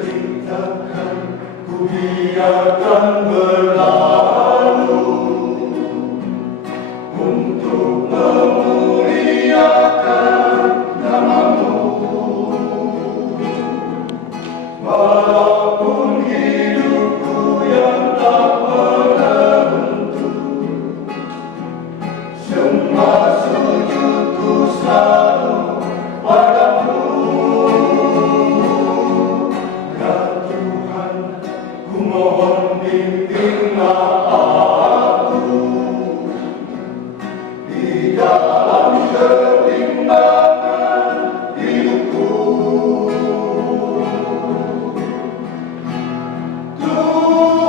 ceritakan, ku biarkan berlalu untuk memuliakan nama-Mu. Walaupun hidupku yang tak menentu, semua sujudku selalu padamu. Ya Tuhan, ku mohon bimbinglah aku di dalam kebimbangan hidupku.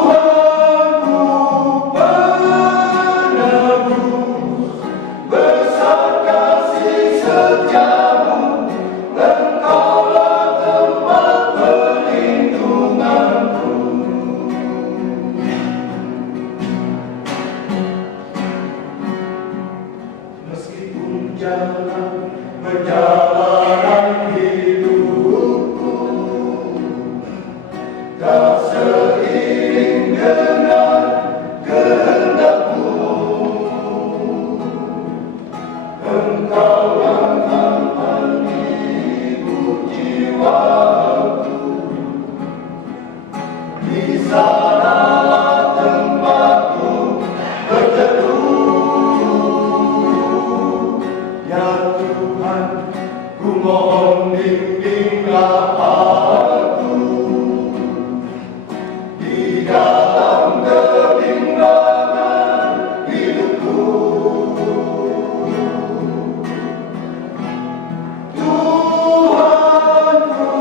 Tuhanku penebus, besar kasih setiamu, Engkaulah tempat perlindunganku. Meskipun jalan perjalanan hidupku tak seiring dengan kehendak-Mu, Engkau yang akan menghibur jiwaku. Di sanalah tempatku berteduh. Ya Tuhan, ku mohon bimbinglah aku di dalam kebimbangan hidupku. Tuhanku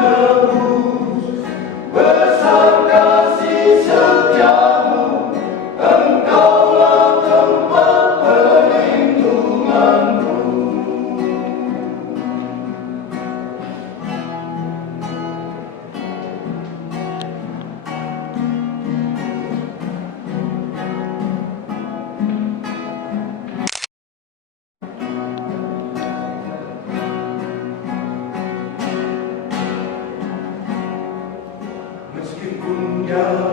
penebus, besar kasih setiamu, Engkaulah tempat perlindunganku. Meskipun jauh